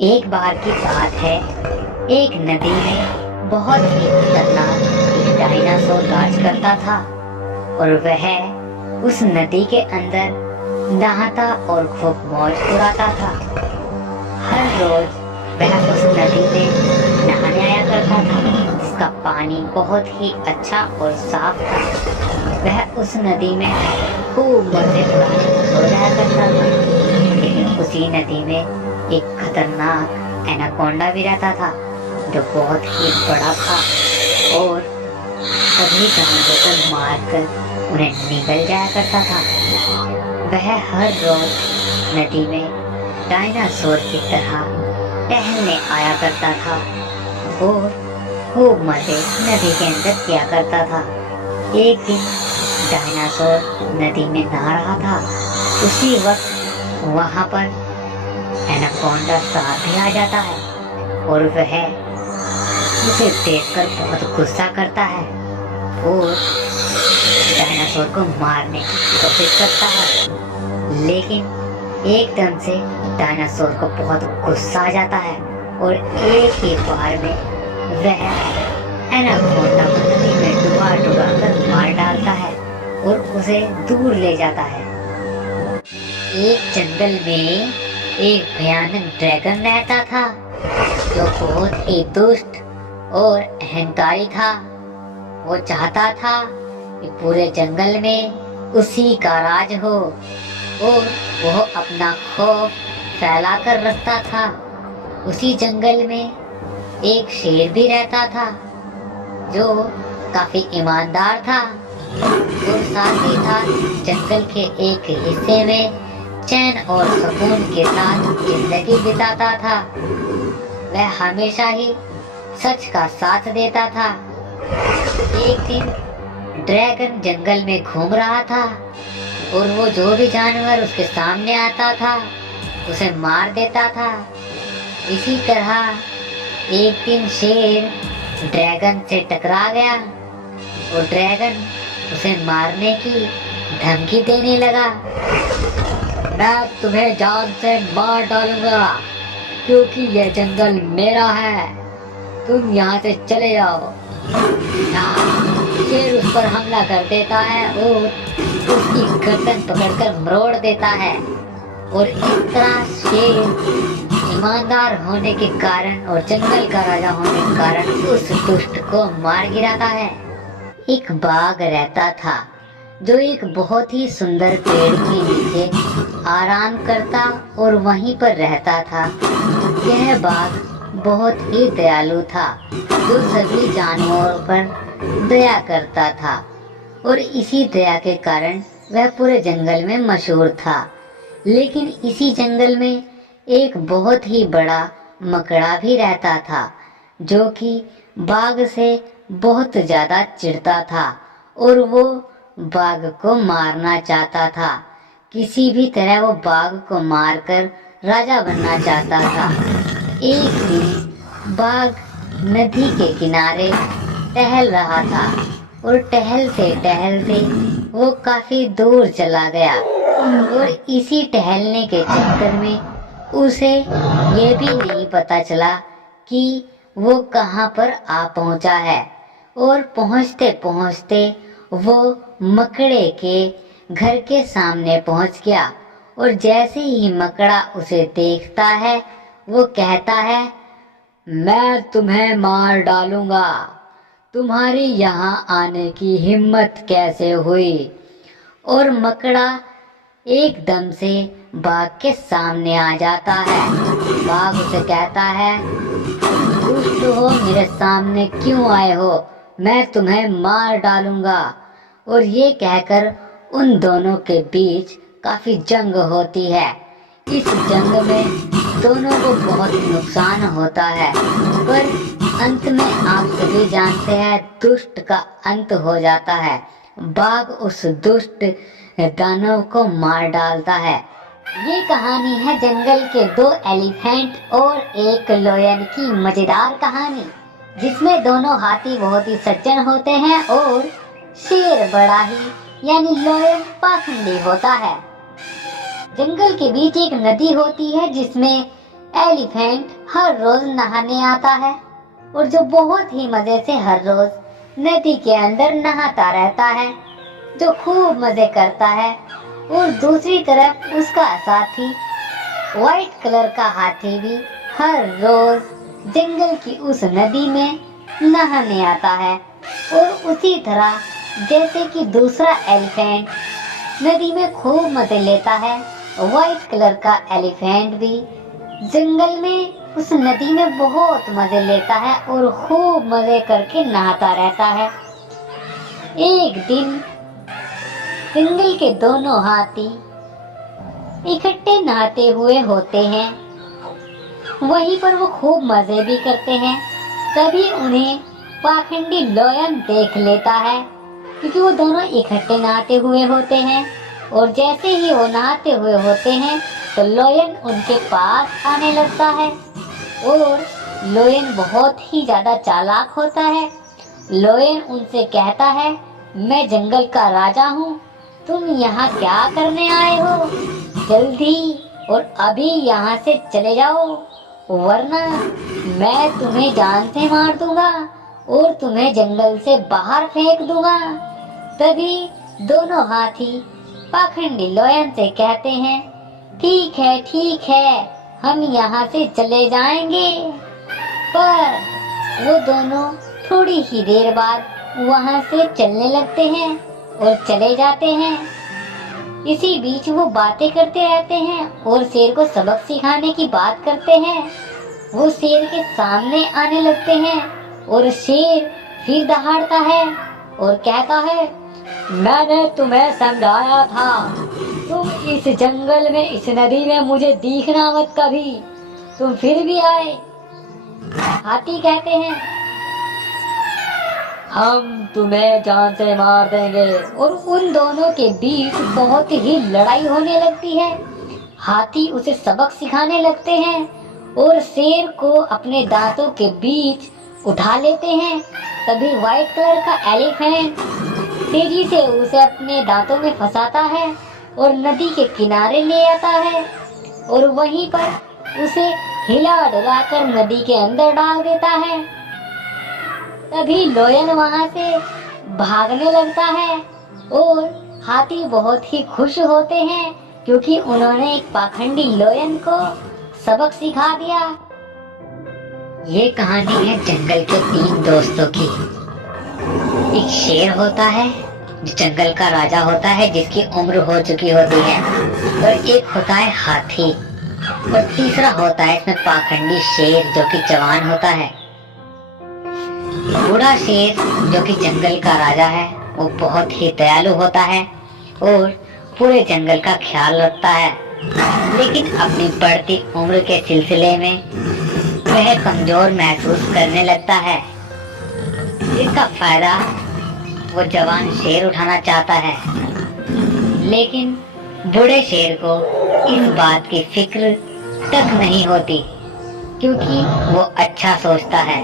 एक बार की बात है। एक नदी में बहुत ही खतरनाक एक डायनासोर राज करता था और वह उस नदी के अंदर नहाता और खूब मौज उड़ाता था। हर रोज वह उस नदी में नहाने आया करता था, जिसका पानी बहुत ही अच्छा और साफ था। वह उस नदी में खूब मजे उड़ाने सो रहा करता था। लेकिन उसी नदी में एक खतरनाक एनाकोंडा भी रहता था, जो बहुत ही बड़ा था और सभी जानवरों को मारकर उन्हें निगल जाया करता था। वह हर रोज नदी में डायनासोर की तरह टहलने आया करता था और खूब मजे नदी के अंदर किया करता था। एक दिन डायनासोर नदी में नहा रहा था। उसी वक्त वहां पर एनाकोंडा सांप भी आ जाता है और वह उसे देखकर बहुत गुस्सा करता है और डायनासोर को मारने की कोशिश करता है। लेकिन एकदम से डायनासोर को बहुत गुस्सा आ जाता है और एक ही बार में वह एनाकोंडा को नदी में डुबा डुबा कर मार डालता है और उसे दूर ले जाता है। एक जंगल में एक भयानक ड्रैगन रहता था, जो बहुत ही दुष्ट और अहंकारी था। वो चाहता था कि पूरे जंगल में उसी का राज हो और वो अपना खौफ फैला कर रखता था। उसी जंगल में एक शेर भी रहता था, जो काफी ईमानदार था और साथ ही साथ जंगल के एक हिस्से में चैन और सुकून के साथ जिंदगी बिताता था। वह हमेशा ही सच का साथ देता था। एक दिन ड्रैगन जंगल में घूम रहा था और वो जो भी जानवर उसके सामने आता था उसे मार देता था। इसी तरह एक दिन शेर ड्रैगन से टकरा गया और ड्रैगन उसे मारने की धमकी देने लगा। मैं तुम्हें जान से मार डालूंगा क्योंकि यह जंगल मेरा है, तुम यहाँ से चले जाओ। शेर उस पर हमला कर देता है और उसकी गर्दन पकड़कर मरोड़ देता है और इस तरह शेर ईमानदार होने के कारण और जंगल का राजा होने के कारण उस दुष्ट को मार गिराता है। एक बाघ रहता था, जो एक बहुत ही सुंदर पेड़ के नीचे आराम करता और वहीं पर रहता था। यह बाघ बहुत ही दयालु था, जो सभी जानवरों पर दया करता था और इसी दया के कारण वह पूरे जंगल में मशहूर था। लेकिन इसी जंगल में एक बहुत ही बड़ा मकड़ा भी रहता था, जो कि बाघ से बहुत ज्यादा चिढ़ता था और वो बाघ को मारना चाहता था। किसी भी तरह वो बाघ को मारकर राजा बनना चाहता था। एक दिन बाघ नदी के किनारे टहल रहा था और टहलते टहलते वो काफी दूर चला गया और इसी टहलने के चक्कर में उसे ये भी नहीं पता चला कि वो कहाँ पर आ पहुंचा है। और पहुंचते पहुंचते वो मकड़े के घर के सामने पहुंच गया और जैसे ही मकड़ा उसे देखता है वो कहता है, मैं तुम्हें मार डालूंगा, तुम्हारी यहाँ आने की हिम्मत कैसे हुई। और मकड़ा एकदम से बाघ के सामने आ जाता है। बाघ उसे कहता है, दुष्ट हो, मेरे सामने क्यों आए हो, मैं तुम्हें मार डालूंगा। और ये कहकर उन दोनों के बीच काफी जंग होती है। इस जंग में दोनों को बहुत नुकसान होता है, पर अंत में आप सभी जानते हैं दुष्ट का अंत हो जाता है। बाघ उस दुष्ट दानव को मार डालता है। ये कहानी है जंगल के दो एलिफेंट और एक लोयन की मजेदार कहानी, जिसमें दोनों हाथी बहुत ही सज्जन होते हैं और शेर बड़ा ही यानी लोयन पाखंडी होता है। जंगल के बीच एक नदी होती है, जिसमें एलिफेंट हर रोज नहाने आता है और जो बहुत ही मजे से हर रोज नदी के अंदर नहाता रहता है, जो खूब मजे करता है। और दूसरी तरफ उसका साथी व्हाइट कलर का हाथी भी हर रोज जंगल की उस नदी में नहाने आता है। और उसी तरह जैसे कि दूसरा एलिफेंट नदी में खूब मजे लेता है, व्हाइट कलर का एलिफेंट भी जंगल में उस नदी में बहुत मजे लेता है और खूब मजे करके नहाता रहता है। एक दिन जंगल के दोनों हाथी इकट्ठे नहाते हुए होते हैं। वहीं पर वो खूब मजे भी करते हैं। तभी उन्हें पाखंडी लोयन देख लेता है, क्योंकि वो दोनों इकट्ठे नहाते हुए होते हैं। और जैसे ही वो नहाते हुए होते हैं तो लोयन उनके पास आने लगता है। और लोयन बहुत ही ज्यादा चालाक होता है। लोयन उनसे कहता है, मैं जंगल का राजा हूँ, तुम यहाँ क्या करने आए हो? जल्दी और अभी यहाँ से चले जाओ, वरना मैं तुम्हें जान से मार दूंगा और तुम्हें जंगल से बाहर फेंक दूंगा। तभी दोनों हाथी पाखंडी लोयन से कहते हैं, ठीक है, हम यहाँ से चले जाएंगे। पर वो दोनों थोड़ी ही देर बाद वहाँ से चलने लगते हैं और चले जाते हैं। इसी बीच वो बातें करते रहते हैं और शेर को सबक सिखाने की बात करते हैं। वो शेर के सामने आने लगते हैं और शेर फिर दहाड़ता है और कहता है, मैंने तुम्हें समझाया था, तुम इस जंगल में, इस नदी में मुझे दिखना मत कभी, तुम फिर भी आए। हाथी कहते हैं, हम तुम्हें जान से मार देंगे। और उन दोनों के बीच बहुत ही लड़ाई होने लगती है। हाथी उसे सबक सिखाने लगते हैं और शेर को अपने दांतों के बीच उठा लेते हैं। तभी व्हाइट कलर का एलिफेंट तेजी से उसे अपने दांतों में फंसाता है और नदी के किनारे ले आता है और वहीं पर उसे हिला डुला कर नदी के अंदर डाल देता है। तभी लोयन वहां से भागने लगता है और हाथी बहुत ही खुश होते हैं, क्योंकि उन्होंने एक पाखंडी लोयन को सबक सिखा दिया। ये कहानी है जंगल के 3 दोस्तों की। एक शेर होता है जो जंगल का राजा होता है, जिसकी उम्र हो चुकी होती है। और एक होता है हाथी और तीसरा होता है इसमें पाखंडी शेर जो कि जवान होता है। बूढ़ा शेर जो कि जंगल का राजा है, वो बहुत ही दयालु होता है और पूरे जंगल का ख्याल रखता है, लेकिन अपनी बढ़ती उम्र के सिलसिले में वह कमजोर महसूस करने लगता है, जिसका फायदा वो जवान शेर उठाना चाहता है। लेकिन बूढ़े शेर को इस बात की फिक्र तक नहीं होती, क्योंकि वो अच्छा सोचता है।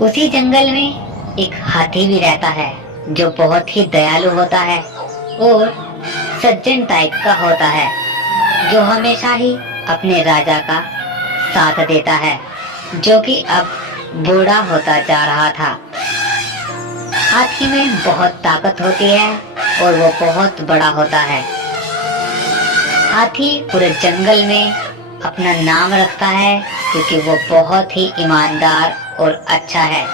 उसी जंगल में एक हाथी भी रहता है जो बहुत ही दयालु होता है और सज्जन टाइप का होता है, जो हमेशा ही अपने राजा का साथ देता है, जो कि अब बूढ़ा होता जा रहा था। हाथी में बहुत ताकत होती है और वो बहुत बड़ा होता है। हाथी पूरे जंगल में अपना नाम रखता है, क्योंकि वो बहुत ही ईमानदार और अच्छा है।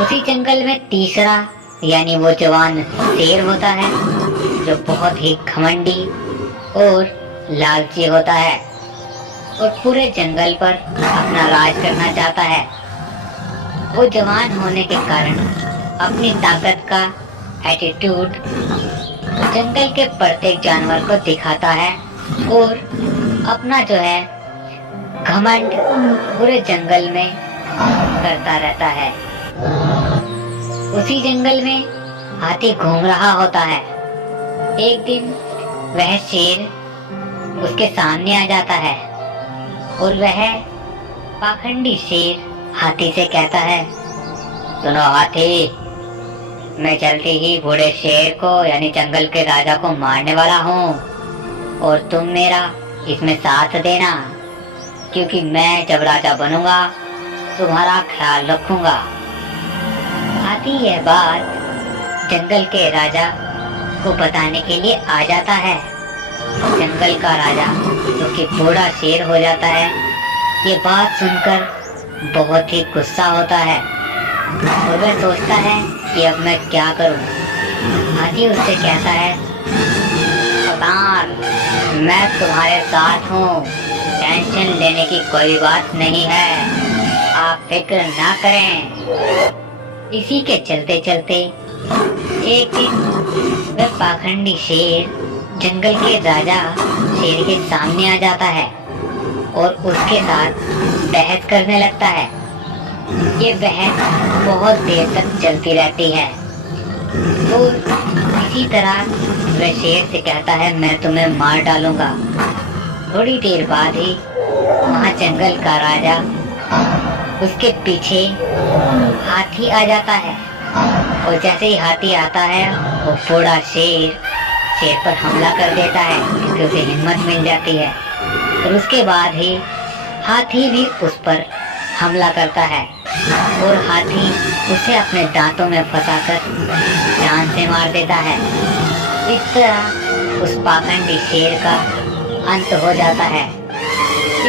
उसी जंगल में तीसरा यानी वो जवान शेर होता है, जो बहुत ही घमंडी और लालची होता है और पूरे जंगल पर अपना राज करना चाहता है। वो जवान होने के कारण अपनी ताकत का एटीट्यूड जंगल के प्रत्येक जानवर को दिखाता है और अपना जो है घमंड पूरे जंगल में करता रहता है। उसी जंगल में हाथी घूम रहा होता है। एक दिन वह शेर उसके सामने आ जाता है और वह पाखंडी शेर हाथी से कहता है, सुनो हाथी, मैं जल्दी ही बूढ़े शेर को यानी जंगल के राजा को मारने वाला हूँ और तुम मेरा इसमें साथ देना, क्योंकि मैं जब राजा बनूंगा तुम्हारा ख्याल रखूंगा। हाथी यह बात जंगल के राजा को बताने के लिए आ जाता है। जंगल का राजा जो कि बूढ़ा शेर हो जाता है, ये बात सुनकर बहुत ही गुस्सा होता है और वह सोचता है कि अब मैं क्या करूं। हाथी उससे कहता है, सरदार, मैं तुम्हारे साथ हूँ, टेंशन लेने की कोई बात नहीं है, आप फिक्र ना करें। इसी के चलते चलते एक दिन वह पाखंडी शेर जंगल के राजा शेर के सामने आ जाता है और उसके साथ बहस करने लगता है। ये बहस बहुत देर तक चलती रहती है और इसी तरह वह शेर से कहता है, मैं तुम्हें मार डालूंगा। थोड़ी देर बाद ही वहाँ जंगल का राजा उसके पीछे हाथी आ जाता है और जैसे ही हाथी आता है वो बूढ़ा शेर पर हमला कर देता है, क्योंकि उसे हिम्मत मिल जाती है और उसके बाद ही हाथी भी उस पर हमला करता है और हाथी उसे अपने दांतों में फंसाकर जान से मार देता है। इस तरह उस पाखंडी शेर का अंत हो जाता है।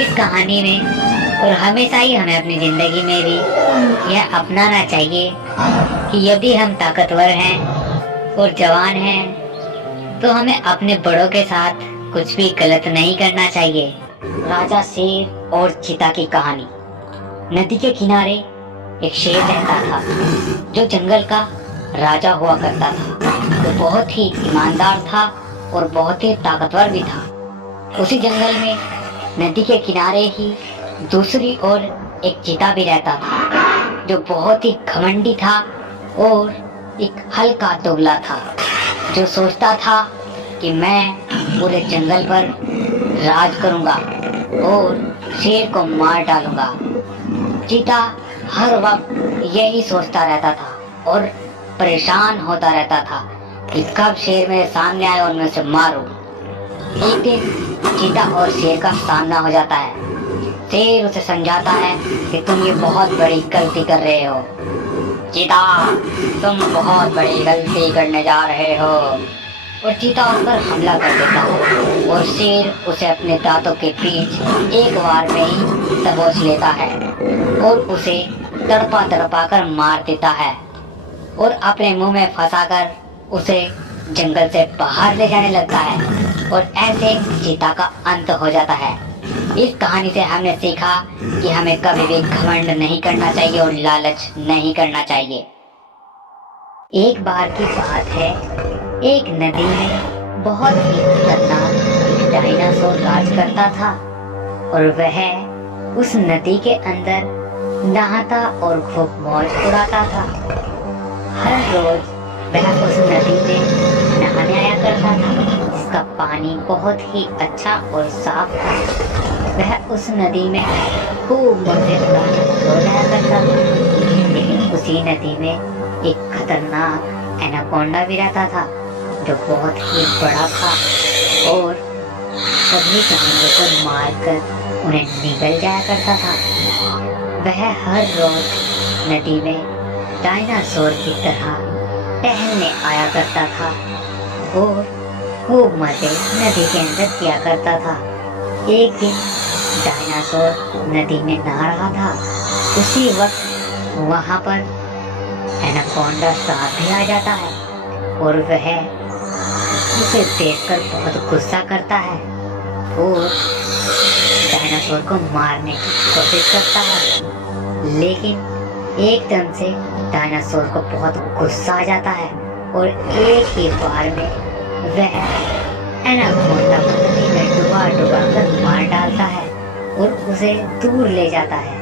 इस कहानी में और हमेशा ही हमें अपनी जिंदगी में भी यह अपनाना चाहिए कि यदि हम ताकतवर हैं और जवान हैं तो हमें अपने बड़ों के साथ कुछ भी गलत नहीं करना चाहिए। राजा शेर और चीता की कहानी। नदी के किनारे एक शेर रहता था जो जंगल का राजा हुआ करता था। वो बहुत ही ईमानदार था और बहुत ही ताकतवर भी था। उसी जंगल में नदी के किनारे ही दूसरी ओर एक चीता भी रहता था जो बहुत ही घमंडी था और एक हल्का दुबला था, जो सोचता था कि मैं पूरे जंगल पर राज करूंगा और शेर को मार डालूंगा। चीता हर वक्त यही सोचता रहता था और परेशान होता रहता था कि कब शेर मेरे सामने आए और मैं उसे मारूं। एक दिन चीता और शेर का सामना हो जाता है। शेर उसे समझाता है कि तुम ये बहुत बड़ी गलती कर रहे हो। चीता, तुम बहुत बड़ी गलती करने जा रहे हो। और चीता उस पर हमला कर देता है और शेर उसे अपने दांतों के बीच एक बार में ही दबोच लेता है और उसे तड़पा तड़पा कर मार देता है और अपने मुंह में फंसाकर उसे जंगल से बाहर ले जाने लगता है और ऐसे चीता का अंत हो जाता है। इस कहानी से हमने सीखा कि हमें कभी भी घमंड नहीं करना चाहिए और लालच नहीं करना चाहिए। एक बार की बात है, एक नदी में बहुत ही खतरनाक एक डायनासोर राज करता था और वह उस नदी के अंदर नहाता और खूब मौज उड़ाता था। हर रोज वह उस नदी में नहाने आया करता था, जिसका पानी बहुत ही अच्छा और साफ था। वह उस नदी में खूब मजे उड़ाया करता था। लेकिन उसी नदी में एक खतरनाक एनाकोंडा भी रहता था जो बहुत ही बड़ा था और सभी जानवरों को मारकर उन्हें निगल जाया करता था। वह हर रोज नदी में डायनासोर की तरह टहलने आया करता था और खूब मजे नदी के अंदर किया करता था। एक दिन डायनासोर नदी में नहा रहा था। उसी वक्त वहाँ पर एनाकोंडा सांप भी आ जाता है और वह उसे देखकर बहुत गुस्सा करता है और डायनासोर को मारने की कोशिश करता है। लेकिन एकदम से डायनासोर को बहुत गुस्सा आ जाता है और एक ही बार में वह एनाकोंडा को नदी में डुबा डुबा कर मार डालता है और उसे दूर ले जाता है।